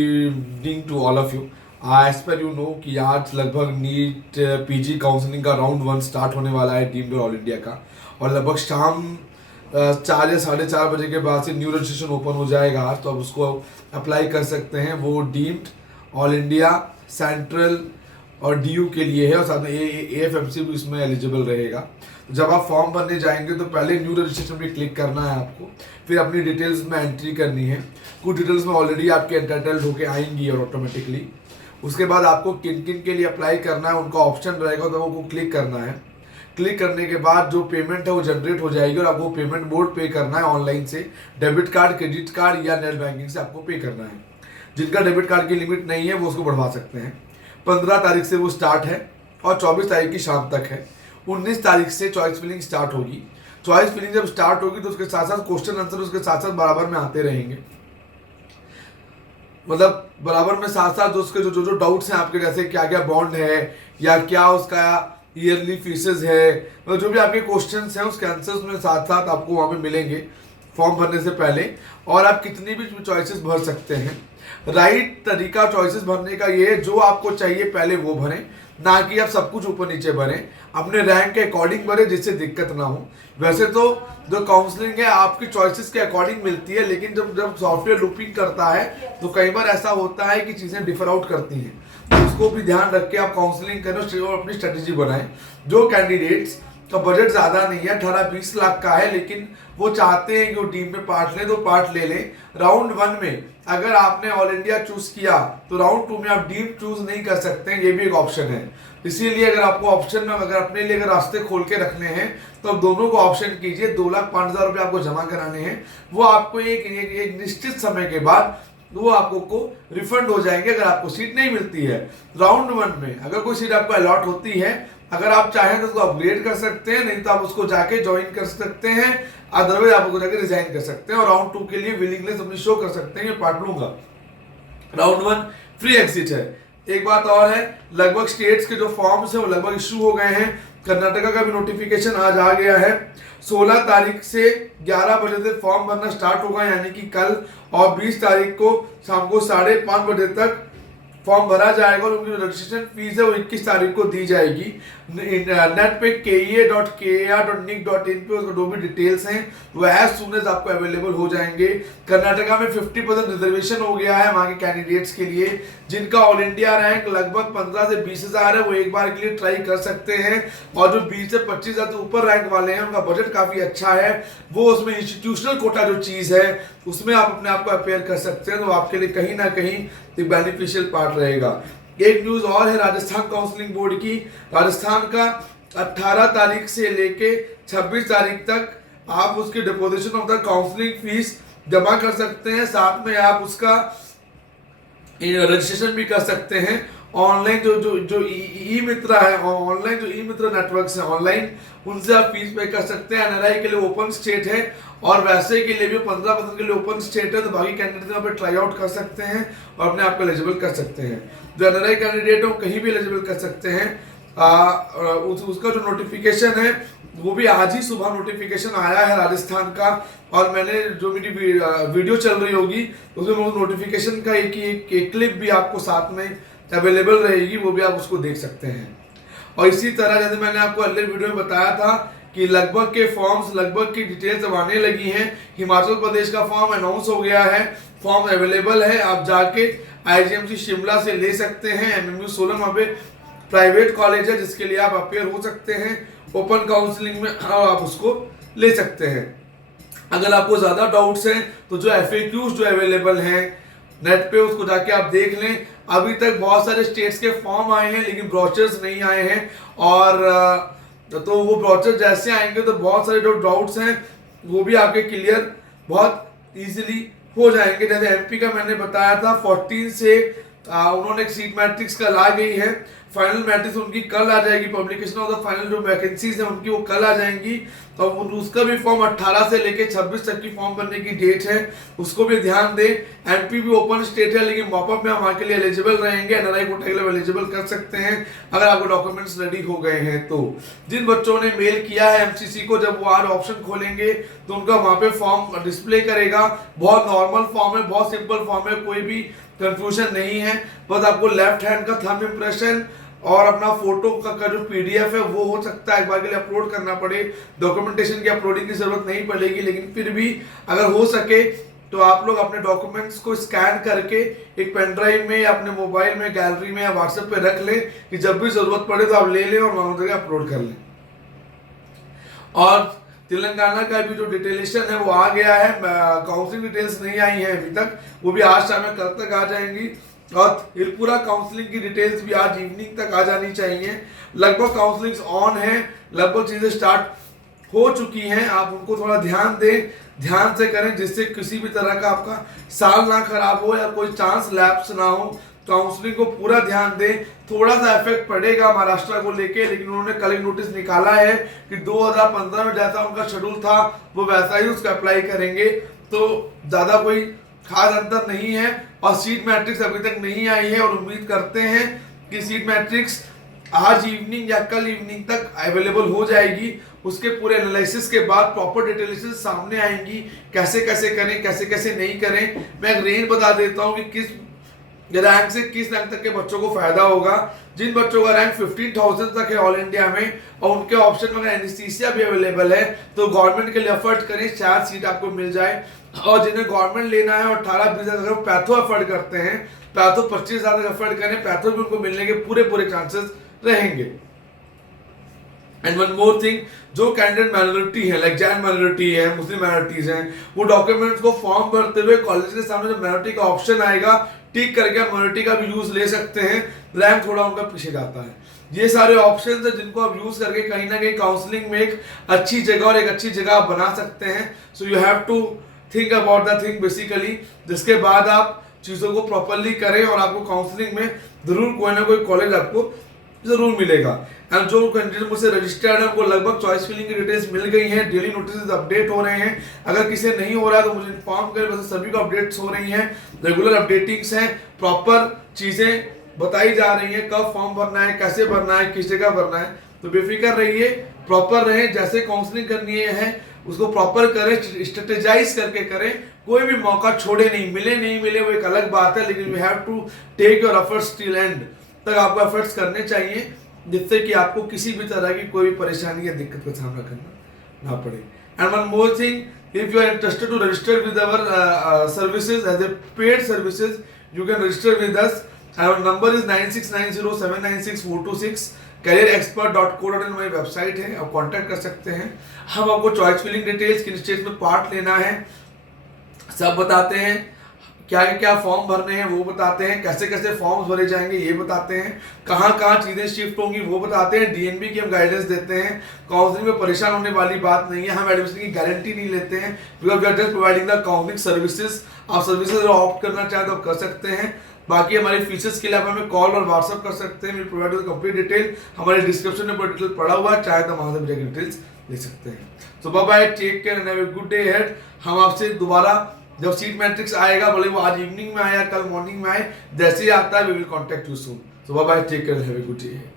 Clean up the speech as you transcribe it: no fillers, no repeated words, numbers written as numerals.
Evening to all of you. As per you know कि आज लगभग नीट पीजी काउंसलिंग का राउंड 1 स्टार्ट होने वाला है डीम्ड ऑल इंडिया का। और लगभग शाम 4 या 4:30 बजे के बाद से न्यू रजिस्ट्रेशन ओपन हो जाएगा आज, तो आप उसको अप्लाई कर सकते हैं। वो डीम्ड ऑल इंडिया, सेंट्रल और डीयू के लिए है, और साथ में एएफएमसी भी इसमें एलिजिबल रहेगा। तो जब आप फॉर्म भरने जाएंगे तो पहले न्यू रजिस्ट्रेशन पे क्लिक करना है आपको, फिर अपनी डिटेल्स में एंट्री करनी है। कुछ डिटेल्स में ऑलरेडी आपके एंटाइटल्ड होके आएंगी और ऑटोमेटिकली उसके बाद आपको किन किन के लिए अप्लाई करना है उनका ऑप्शन रहेगा, तो वो क्लिक करना है। क्लिक करने के बाद जो पेमेंट है वो जनरेट हो जाएगी और आपको पेमेंट मोड पे करना है ऑनलाइन से, डेबिट कार्ड, क्रेडिट कार्ड या नेट बैंकिंग से आपको पे करना है। जिनका डेबिट कार्ड की लिमिट नहीं है वो उसको बढ़वा सकते हैं। 15 तारीख से वो स्टार्ट है और 24 तारीख की शाम तक है। 19 तारीख से चॉइस फिलिंग स्टार्ट होगी। चॉइस फिलिंग जब स्टार्ट होगी तो उसके साथ साथ क्वेश्चन आंसर उसके साथ साथ बराबर में आते रहेंगे। मतलब बराबर में साथ साथ उसके जो जो डाउट्स हैं आपके, जैसे क्या क्या बॉन्ड है या क्या उसका ईयरली फीसेस है, मतलब जो भी आपके क्वेश्चंस हैं उसके आंसर्स में साथ साथ आपको वहाँ पे मिलेंगे फॉर्म भरने से पहले। और आप कितनी भी चॉइसेस भर सकते हैं। राइट तरीका चॉइसेस भरने का ये है, जो आपको चाहिए पहले वो भरें, ना कि आप सब कुछ ऊपर नीचे भरें। अपने रैंक के अकॉर्डिंग भरें जिससे दिक्कत ना हो। वैसे तो जो काउंसलिंग है आपकी चॉइसेस के अकॉर्डिंग मिलती है, लेकिन जब जब सॉफ्टवेयर लूपिंग करता है तो कई बार ऐसा होता है कि चीज़ें डिफर आउट करती हैं। तो उसको भी ध्यान रख के आप काउंसलिंग करें और अपनी स्ट्रेटेजी बनाएं। जो कैंडिडेट्स का बजट ज़्यादा नहीं है, 18-20 लाख का है, लेकिन वो चाहते हैं कि वो टीम में पार्ट लें तो पार्ट ले लें। राउंड 1 में अगर आपने ऑल इंडिया चूज किया तो राउंड 2 में आप डीम चूज नहीं कर सकते हैं, ये भी एक ऑप्शन है। इसीलिए अगर आपको ऑप्शन में अगर अपने लिए अगर रास्ते खोल के रखने हैं तो आप दोनों को ऑप्शन कीजिए। 2,05,000 रुपये आपको जमा कराने हैं, वो आपको एक निश्चित समय के बाद वो आपको रिफंड हो जाएंगे अगर आपको सीट नहीं मिलती है। राउंड 1 में अगर कोई सीट आपको अलॉट होती है, अगर आप चाहें तो उसको अपग्रेड कर सकते हैं, नहीं तो आप उसको जाके ज्वाइन कर सकते हैं, अदरवाइज आप उसको जाके रिजाइन कर सकते हैं और राउंड 2 के लिए विलिंगनेस अपनी शो कर सकते हैं, ये पार्ट लूंगा। राउंड 1 फ्री एग्जिट है। एक बात और है, लगभग स्टेट्स के जो फॉर्म्स हैं वो लगभग इशू हो गए हैं। कर्नाटका का भी नोटिफिकेशन आज आ गया है। 16 तारीख से 11 बजे से फॉर्म भरना स्टार्ट होगा, यानी कि कल, और 20 तारीख को शाम को 5:30 बजे तक फॉर्म भरा जाएगा और उनकी रजिस्ट्रेशन फीस है वो 21 तारीख को दी जाएगी। नेट पे kea.kar.nic.in पे उसका जो भी डिटेल्स हैं वो एज सून एज आपको अवेलेबल हो जाएंगे। कर्नाटका में 50% रिजर्वेशन हो गया है वहाँ के कैंडिडेट्स के लिए। जिनका ऑल इंडिया रैंक लगभग 15 से 20 हज़ार है वो एक बार के लिए ट्राई कर सकते हैं, और जो 20 से 25 हज़ार से ऊपर रैंक वाले हैं उनका बजट काफ़ी अच्छा है, वो उसमें इंस्टीट्यूशनल कोटा जो चीज़ है उसमें आप अपने आप को अपेयर कर सकते हैं, तो आपके लिए कहीं ना कहीं एक बेनिफिशियल पार्ट रहेगा। एक न्यूज और है राजस्थान काउंसलिंग बोर्ड की। राजस्थान का 18 तारीख से लेके 26 तारीख तक आप उसकी deposition of the counselling fees जमा कर सकते हैं, साथ में आप उसका रजिस्ट्रेशन भी कर सकते हैं। ऑनलाइन जो ई मित्र है, ऑनलाइन जो ई मित्र नेटवर्क्स हैं ऑनलाइन, उनसे आप फीस पे कर सकते हैं। एनआरआई के लिए ओपन स्टेट है और वैसे के लिए भी 15% के लिए ओपन स्टेट है, तो बाकी कैंडिडेट वहाँ पे ट्राई आउट कर सकते हैं और अपने आप को एलिजिबल कर सकते हैं। जो एनआरआई कैंडिडेट है वो कहीं भी एलिजिबल कर सकते हैं। उसका जो नोटिफिकेशन है वो भी आज ही सुबह नोटिफिकेशन आया है राजस्थान का, और मैंने जो मेरी वीडियो चल रही होगी उसमें नोटिफिकेशन का एक क्लिप भी आपको साथ में अवेलेबल रहेगी, वो भी आप उसको देख सकते हैं। और इसी तरह जैसे मैंने आपको अगले वीडियो में बताया था कि लगभग के फॉर्म्स, लगभग की डिटेल्स अब आने लगी हैं। हिमाचल प्रदेश का फॉर्म अनाउंस हो गया है, फॉर्म अवेलेबल है, आप जाके आईजीएमसी शिमला से ले सकते हैं। एमएमयू सोलन वहाँ पे प्राइवेट कॉलेज है जिसके लिए आप अपेयर हो सकते हैं ओपन काउंसलिंग में, आप उसको ले सकते हैं। अगर आपको ज़्यादा डाउट्स हैं तो जो FAQs जो अवेलेबल हैं नेट पे उसको जाके आप देख लें। अभी तक बहुत सारे स्टेट्स के फॉर्म आए हैं लेकिन ब्रोचर्स नहीं आए हैं, और तो वो ब्रोचर जैसे आएंगे तो बहुत सारे जो डाउट्स हैं वो भी आपके क्लियर बहुत इजीली हो जाएंगे। जैसे एमपी का मैंने बताया था 14 से उन्होंने एक सीट मैट्रिक्स कल आ गई है, फाइनल मैट्रिक्स उनकी कल आ जाएगी, पब्लिकेशन ऑफ द फाइनल जो वैकेंसीज हैं उनकी वो कल आ जाएंगी। तो उसका भी फॉर्म 18 से लेके 26 तक की फॉर्म भरने की डेट है, उसको भी ध्यान दें। एमपी भी ओपन स्टेट है लेकिन मॉपअप में हम वहाँ के लिए एलिजिबल रहेंगे, एनआरआई कोटा के लिए एलिजिबल कर सकते हैं अगर आपको डॉक्यूमेंट्स रेडी हो गए हैं। तो जिन बच्चों ने मेल किया है एमसीसी को, जब वो आज ऑप्शन खोलेंगे तो उनका वहाँ पे फॉर्म डिस्प्ले करेगा। बहुत नॉर्मल फॉर्म है, बहुत सिंपल फॉर्म है, कोई भी कंफ्यूजन नहीं है। बस आपको लेफ्ट हैंड का थंब इम्प्रेशन और अपना फोटो का जो पीडीएफ है वो हो सकता है एक बार के लिए अपलोड करना पड़े, डॉक्यूमेंटेशन की अपलोडिंग की जरूरत नहीं पड़ेगी, लेकिन फिर भी अगर हो सके तो आप लोग अपने डॉक्यूमेंट्स को स्कैन करके एक पेन ड्राइव में या अपने मोबाइल में गैलरी में या व्हाट्सएप पे रख लें कि जब भी जरूरत पड़े तो आप ले लें और वहां जगह अपलोड कर लें। और तेलंगाना का भी जो डिटेलेशन है वो आ गया है, काउंसलिंग डिटेल्स नहीं आई है अभी तक, वो भी आज शाम में कल तक आ जाएंगी। और त्रिपुरा काउंसलिंग की डिटेल्स भी आज इवनिंग तक आ जानी चाहिए। लगभग काउंसलिंग ऑन है, लगभग चीजें स्टार्ट हो चुकी हैं। आप उनको थोड़ा ध्यान दें, ध्यान से करें, जिससे किसी भी तरह का आपका साल ना खराब हो या कोई चांस लैप्स ना हो। काउंसलिंग को पूरा ध्यान दें। थोड़ा सा इफेक्ट पड़ेगा महाराष्ट्र को लेके, लेकिन उन्होंने कल एक नोटिस निकाला है कि 2015 में जैसा उनका शेड्यूल था वो वैसा ही उसका अप्लाई करेंगे, तो ज्यादा कोई खास अंतर नहीं है। और सीट मैट्रिक्स अभी तक नहीं आई है और उम्मीद करते हैं कि सीट मैट्रिक्स आज इवनिंग या कल इवनिंग तक अवेलेबल हो जाएगी। उसके पूरे एनालिसिस के बाद प्रॉपर डिटेल्स सामने आएंगी, कैसे कैसे करें, कैसे कैसे नहीं करें। मैं एक रेंज बता देता हूँ कि किस रैंक से किस रैंक तक के बच्चों को फायदा होगा। जिन बच्चों का रैंक 15,000 तक है ऑल इंडिया में और उनके ऑप्शन में एनेस्थीसिया भी अवेलेबल है, तो गवर्नमेंट के लिए एफर्ट करें, शायद सीट आपको मिल जाए। और जिन्हें गवर्नमेंट लेना है और 18-20 हजार पैथो अफोर्ड करते हैं, पैथो 25,000 अफोर्ड करें, पैथो भी उनको मिलने के पूरे चांसेस रहेंगे। एंड वन मोर थिंग, जो कैंडिडेट माइनॉरिटी है, लाइक जैन माइनॉरिटी है, मुस्लिम माइनॉरिटीज हैं, वो डॉक्यूमेंट्स को फॉर्म भरते हुए कॉलेज के सामने जब माइनॉरिटी का ऑप्शन आएगा टिक करके माइनॉरिटी का भी यूज ले सकते हैं, रैंक थोड़ा उनका पीछे जाता है। ये सारे ऑप्शंस है जिनको आप यूज करके कहीं ना कहीं काउंसलिंग में एक अच्छी जगह और एक अच्छी जगह आप बना सकते हैं। So you have to think about the thing basically, जिसके बाद आप चीजों को प्रॉपरली करें और आपको काउंसलिंग में जरूर कोई ना कोई कॉलेज आपको जरूर मिलेगा। एंड जो कैंडिडेट मुझसे रजिस्टर्ड है उनको लगभग चॉइस फिलिंग की डिटेल्स मिल गई हैं, डेली नोटिस अपडेट हो रहे हैं। अगर किसी नहीं हो रहा है तो मुझे इन्फॉर्म करें, वैसे सभी को अपडेट्स हो रही हैं, रेगुलर अपडेटिंग्स हैं, प्रॉपर चीजें बताई जा रही हैं, कब फॉर्म भरना है, कैसे भरना है, किस जगह भरना है। तो बेफिक्र रहिए, प्रॉपर रहे, जैसे काउंसलिंग करनी है उसको प्रॉपर करें, स्ट्रेटेजाइज करके करें, कोई भी मौका छोड़े नहीं। मिले वो एक अलग बात है, लेकिन we have to take your efforts till end तक आपको एफर्ट्स करने चाहिए, जिससे कि आपको किसी भी तरह की कोई भी परेशानी या दिक्कत का सामना करना ना पड़े। And one more thing, if you are interested to register with our services as a paid services, you can register with us. Our number is 9690796426। careerexpert.co.in हमारी वेबसाइट है, आप कांटेक्ट कर सकते हैं। हम आपको चॉइस फिलिंग डिटेल्स, किन stage में पार्ट लेना है सब बताते हैं, क्या क्या फॉर्म भरने हैं वो बताते हैं, कैसे कैसे फॉर्म्स भरे जाएंगे ये बताते हैं, कहाँ कहाँ चीजें शिफ्ट होंगी वो बताते हैं, डीएनबी की हम गाइडेंस देते हैं। काउंसलिंग में परेशान होने वाली बात नहीं है, हम एडमिशन की गारंटी नहीं लेते हैं, because we are just providing the counselling services. आप सर्विसेज ऑप्ट करना चाहें तो आप कर सकते हैं। बाकी हमारी फीचर्स के लिए आप हमें कॉल और व्हाट्सअप कर सकते हैं। प्रोवाइड द कंप्लीट डिटेल, हमारे डिस्क्रिप्शन में पूरा डिटेल पड़ा हुआ है, चाहे तो वहां से भी डिटेल्स ले सकते हैं। So bye bye, take care and have a good day ahead. हम आपसे दोबारा जब सीट मैट्रिक्स आएगा, भले वो आज इवनिंग में आए या कल मॉर्निंग में आए, जैसे ही आता है we will contact you soon. So bye bye, take care, have a good day ahead.